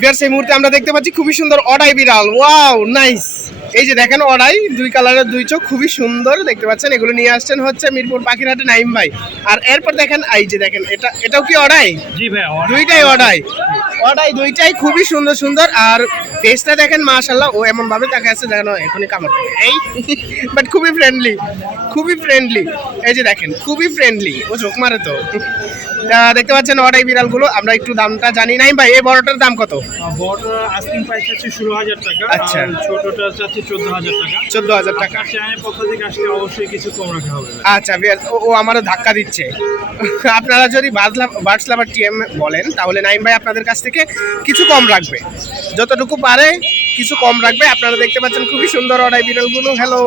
Viewers এই মুহূর্তে আমরা দেখতে পাচ্ছি খুবই সুন্দর অডাই বিড়াল, ওয়াও নাইস। এই যে দেখেন অডাই, দুই কালারের দুই চোখ, খুবই সুন্দর দেখতে পাচ্ছেন। এগুলো নিয়ে আসছেন হচ্ছে মিরপুর পাখিরহাটে নাইম ভাই। আর এরপর দেখেন এই যে দেখেন এটাও কি অডাই? জি ভাই, দুইটাই অডাই, অডাই দুইটাই খুবই সুন্দর সুন্দর। আর ফেসটা দেখেন মাশাআল্লাহ, ও এমন ভাবে তাকে আছে যেন এখনই কামড় দেবে এই, বাট খুবই ফ্রেন্ডলি, খুবই ফ্রেন্ডলি। এই যে দেখেন খুবই ফ্রেন্ডলি, ও চোখ মারে তো। দেখতে পাচ্ছেন অডাই বিড়ালগুলো। আমরা একটু দামটা জানি নাই ভাই, এই বড়টার দাম কত? বড়টা আস্কিং প্রাইস হচ্ছে 16,000 টাকা। আচ্ছা। আর ছোটটা হচ্ছে 14,000 টাকা। 14,000 টাকা। চ্যানেলের পক্ষ থেকে আসলে অবশ্যই কিছু কম রাখা হবে। আচ্ছা ভিউয়ার্স, ও আমারও ধাক্কা দিচ্ছে। আপনারা যদি বার্ডস লাভার টিএম বলেন তাহলে নাইম ভাই আপনাদের কাছ থেকে কিছু কম রাখবে, যতটুকু পারে কিছু কম রাখবে। আপনারা দেখতে পাচ্ছেন খুবই সুন্দর অডাই বিড়ালগুলো। হ্যালো,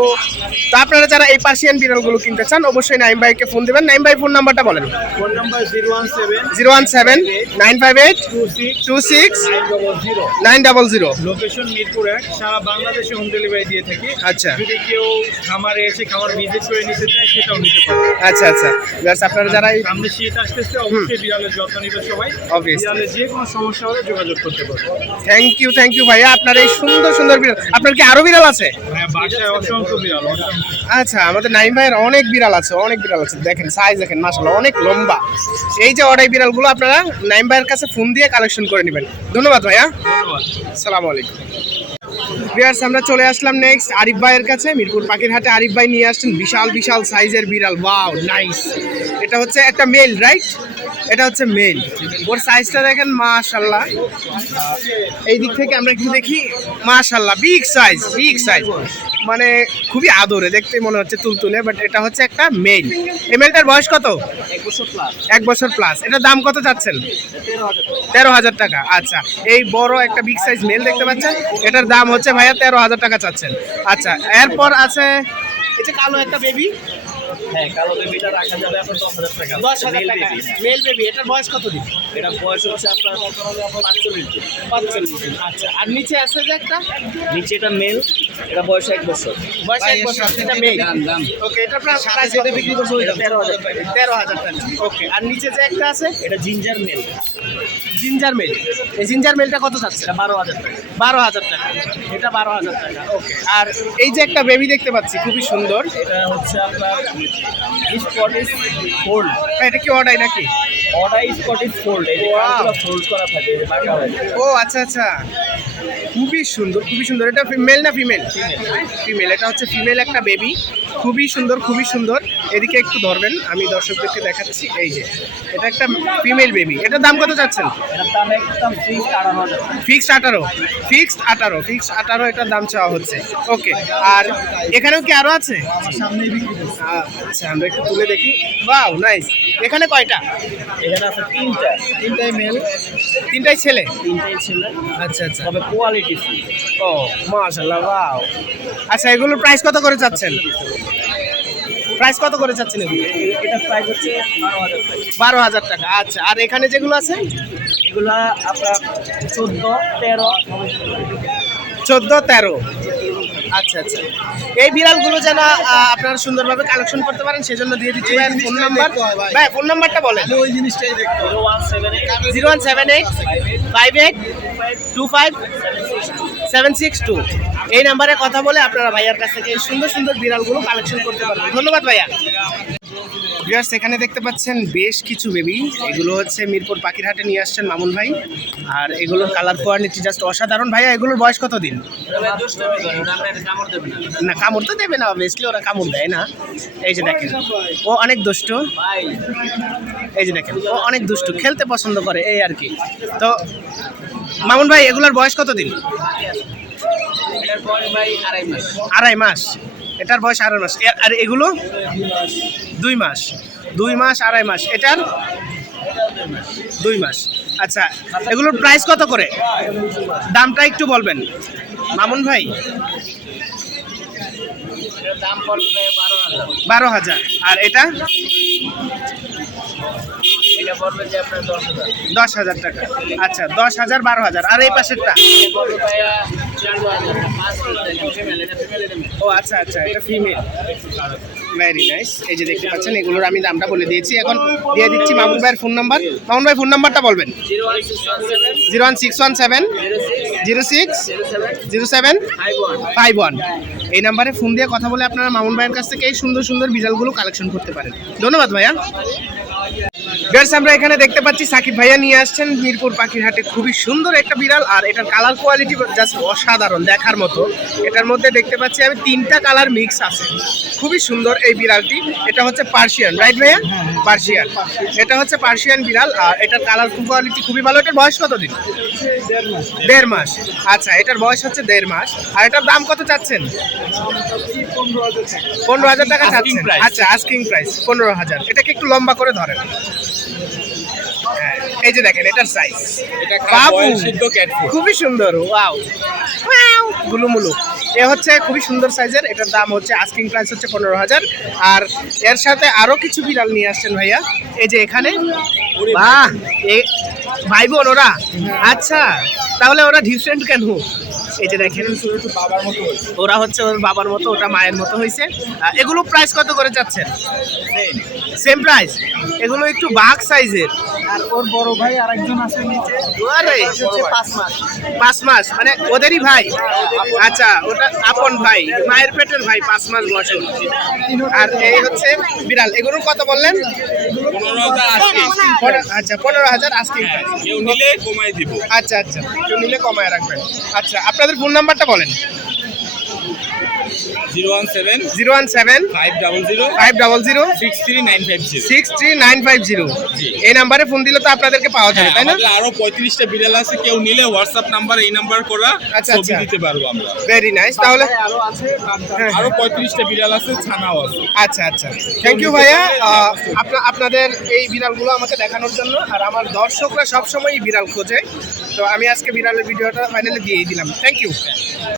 তো আপনারা যারা এই পার্সিয়ান বিড়ালগুলো কিনতে চান অবশ্যই নাইম ভাইকে ফোন দেবেন। নাইম ভাই ফোন নাম্বারটা বলেন। Phone number 017-958-26-900। লোকেশন মিরপুর 1। সারা বাংলাদেশে হোম ডেলিভারি দিয়ে থাকি। আচ্ছা যদি কেউ খামারে এসে খামার ভিজিট করে নিতে চায় সেটাও নিতে পারে। আচ্ছা আচ্ছা ভিউয়ার্স, আপনারা যারা এই সামনে শীত আসতেছে, অবশ্যই বিড়ালের যত্ন নিবে সবাই। Obviously. বিড়ালের যে কোনো সমস্যা হলে যোগাযোগ করতে পারবে। থ্যাংক ইউ ভাইয়া, আপনার এই সুন্দর সুন্দর বিড়াল। আপনার কি আরো বিড়াল আছে? হ্যাঁ, বাসায় অসংখ্য বিড়াল, অসংখ্য। আচ্ছা, আমাদের নাইম ভাইয়ের অনেক বিড়াল আছে, অনেক বিড়াল আছে। দেখেন সাইজ দেখেন মাশাআল্লাহ, অনেক লম্বা। এই যে অডাই বিড়ালগুলো আপনারা নাইম ভাইয়ের কাছে ফোন দিয়ে কালেকশন করে নেবেন। ধন্যবাদ ভাইয়া, ধন্যবাদ। আসসালামু আলাইকুম। ভিউয়ার্স আমরা চলে আসলাম নেক্সট আরিফ ভাইয়ের কাছে। মিরপুর পাখিরহাটে আরিফ ভাই নিয়ে আসছেন বিশাল বিশাল সাইজের বিড়াল। Wow nice. এটা হচ্ছে একটা মেল, রাইট? এটা হচ্ছে মেল। ওর সাইজটা দেখেন মাশাআল্লাহ। এই দিক থেকে আমরা একটু দেখি, মাশাআল্লাহ বিগ সাইজ, বিগ সাইজ। মানে খুবই আদরে দেখতে মনে হচ্ছে তুলতুলে, বাট এটা হচ্ছে একটা মেল। এই মেলটার বয়স কত? 1 বছর প্লাস। এটার দাম কত চাচ্ছেন? 13,000 টাকা। আচ্ছা, এই বড় একটা বিগ সাইজ মেল দেখতে পাচ্ছেন, এটার দাম হচ্ছে ভাইয়া 13,000 টাকা চাচ্ছেন। আচ্ছা, এরপর আছে এই যে কালো একটা বেবি। হ্যাঁ, কালো বেবিটা রাখা যাবে আপনার 10,000 টাকা। 10,000 টাকা মেল বেবি। এটার বয়স কত দিন? এটা বয়স হচ্ছে আপনার 45 দিন। 45 দিন। আচ্ছা, আর নিচে আছে যে একটা, নিচে এটা মেল, এটা বয়স 1 বছর। বয়স 1 বছর, এটা মেল। ওকে, এটা প্রাইস কত বিক্রি করছো? এটা 13,000 টাকা। 13,000 টাকা। ওকে, আর নিচে যে একটা আছে এটা জিঞ্জার মেল, জিঞ্জার মেল। এই জিঞ্জার মেলটা কত চাচ্ছে? এটা 12,000 টাকা। 12,000 টাকা। এটা 12,000 টাকা। ওকে, আর এই যে একটা বেবি দেখতে পাচ্ছি খুবই সুন্দর, এটা হচ্ছে আপনার স্কটিশ ফোল্ড। এটা কি অডাই নাকি? অডাই স্কটিশ ফোল্ড। এই যে কানগুলো ফোল্ড করা থাকে, এই যে বাঁকা হয়। ও আচ্ছা আচ্ছা, খুবই সুন্দর, খুবই সুন্দর। এটা মেল না ফিমেল? ফিমেল। এটা হচ্ছে ফিমেল একটা বেবি, খুবই সুন্দর, খুবই সুন্দর। এদিকে একটু ধরবেন, আমি দর্শকদেরকে দেখাচ্ছি। এই যে এটা একটা ফিমেল বেবি। এটার দাম কত চাচ্ছেন? এটার দাম একদম ফিক্সড 18,000 টাকা। ফিক্সড 18। ফিক্সড 18 এটার দাম চাওয়া হচ্ছে। ওকে, আর এখানেও কি আরো আছে? সামনেই বিক্রি করছে। আচ্ছা, আমরা একটু তুলে দেখি। Wow nice. এখানে কয়টা? এখানে আছে তিনটাই মেল, তিনটাই ছেলে। তিনটাই ছেলে। আচ্ছা আচ্ছা, তবে কোয়ালিটি ফুল। ও মাশাআল্লাহ, ওয়াও। আচ্ছা, এগুলোর প্রাইস কত করে চাচ্ছেন? প্রাইস কত করে চাচ্ছেন এগুলো? এটা প্রাইস হচ্ছে 12,000 টাকা। 12,000 টাকা। আচ্ছা, আর এখানে যেগুলো আছে? এগুলা আপনার 14, 13। 14, 13। আচ্ছা আচ্ছা, এই বিড়ালগুলো যেন আপনারা সুন্দরভাবে কালেকশন করতে পারেন সেজন্য দিয়ে দিচ্ছি ভাই ফোন নাম্বার। ভাই ফোন নাম্বারটা বলেন। ওই জিনিসটাই দেখতে 0178 0178-5825-762। এই নাম্বারে কথা বলে আপনারা ভাইয়ার কাছ থেকে এই সুন্দর সুন্দর বিড়ালগুলো কালেকশন করতে পারবেন। ধন্যবাদ ভাইয়া। ভিউয়ার্স, এখানে দেখতে পাচ্ছেন বেশ কিছু বেবি। এগুলো হচ্ছে মিরপুর পাখিরহাটে নিয়ে আসছেন মামুন ভাই। আর এগুলোর কালার কোয়ালিটি জাস্ট অসাধারণ। ভাইয়া এগুলোর বয়স কত দিন? না, কামড় তো দেবে না, অবভিয়াসলি ওরা কামড় দেয় না। এই যে দেখেন ও অনেক দুষ্ট। এই যে দেখেন ও অনেক দুষ্ট, খেলতে পছন্দ করে এই আর কি। তো মামুন ভাই এগুলোর বয়স কত দিন? আড়াই মাস। এটার বয়স 2.5 মাস। আর এগুলো 2 মাস। 2 মাস, 2.5 মাস। এটার 2 মাস। আচ্ছা, এগুলোর প্রাইস কত করে? দামটা একটু বলবেন মামুন ভাই। 12,000। আর এটা? এটা পড়বে যে আপনার 10,000। 10,000 টাকা। আচ্ছা, 10,000, 12,000। আর এই পাশেরটা? ও আচ্ছা আচ্ছা, এটা ফিমেল। Very nice. এই যে দেখতে পাচ্ছেন এগুলোর আমি দামটা বলে দিয়েছি। এখন দিয়ে দিচ্ছি মামুন ভাইয়ের ফোন নাম্বার। মামুন ভাই ফোন নাম্বারটা বলবেন। 01617 0607 এই নাম্বারে ফোন দিয়ে কথা বলে আপনারা মামুন ভাইয়ের কাছ থেকে এই সুন্দর সুন্দর বিড়ালগুলো কালেকশন করতে পারেন। ধন্যবাদ ভাইয়া। ভিউয়ার্স আমরা এখানে দেখতে পাচ্ছি সাকিব ভাইয়া নিয়ে আসছেন মিরপুর পাখির হাটে খুবই সুন্দর একটা বিড়াল, আর এটার কালার কোয়ালিটি জাস্ট অসাধারণ দেখার মতো। এটার মধ্যে দেখতে পাচ্ছি আমি 3টা কালার মিক্স আছে, খুবই সুন্দর এই বিড়ালটি। এটা হচ্ছে পার্সিয়ান, রাইট ভাইয়া? পার্সিয়ান, এটা হচ্ছে পার্সিয়ান বিড়াল, আর এটার কালার কোয়ালিটি খুবই ভালো। এটার বয়স কত দিন? 1.5 মাস। আচ্ছা, এটার বয়স হচ্ছে 1.5 মাস। আর এটার দাম কত চাচ্ছেন? 15,000 টাকা চাচ্ছেন। আচ্ছা, আস্কিং প্রাইস 15,000। এটাকে একটু লম্বা করে ধরেন। এই যে দেখেন এটার সাইজ, বাবু খুবই সুন্দর। Wow wow গুলুমুলু। এ হচ্ছে খুবই সুন্দর সাইজের। এটার দাম হচ্ছে আস্কিং প্রাইস হচ্ছে 15,000। আর এর সাথে আরো কিছু বিড়াল নিয়ে আসছেন ভাইয়া। এই যে এখানে, বাহ, ভাই বোন ওরা? আচ্ছা, তাহলে ওরা ডিফারেন্ট কেন? এই যে দেখেন ওরা হচ্ছে ওর বাবার মতো, ওটা মায়ের মতো হয়েছে। এগুলো প্রাইস কত করে যাচ্ছেন? Same price. এগুলো একটু বাঘ সাইজের। আর ওর বড় ভাই আরেকজন আছে নিচে, আরে হচ্ছে 5 মাস। 5 মাস মানে ওদেরই ভাই? আচ্ছা, ওটা আপন ভাই, মায়ের পেটের ভাই, 5 মাস বছর। আর এই হচ্ছে বিড়াল। এগুলো কত বললেন? আচ্ছা, 15,000 আস্কিং প্রাইস। কেউ নিলে কমাই দিব। আচ্ছা আচ্ছা, কেউ নিলে কমায় রাখবেন। আচ্ছা, আপনাদের ফোন নাম্বারটা বলেন। 017 500 63950। 63950। জি। এই নাম্বারে ফোন দিলে তো আপনাদেরকে পাওয়া যাবে, তাই না? আমাদের আরো 35টা বিড়াল আছে, কেউ নিলে হোয়াটসঅ্যাপ নাম্বার এই নাম্বার করা আচ্ছা, ছবি আচ্ছা। দিতে পারবো আমরা। Very nice. তাহলে আরো আছে হ্যাঁ, আরো 35টা বিড়াল আছে, ছানাও আছে। আচ্ছা আচ্ছা, থ্যাংক ইউ ভাইয়া আপনাদের এই বিড়ালগুলো আমাকে দেখানোর জন্য। আর আমার দর্শকরা সবসময় বিড়াল খোঁজে, তো আমি আজকে বিড়ালের ভিডিওটা ফাইনালি দিয়েই দিলাম। Thank you.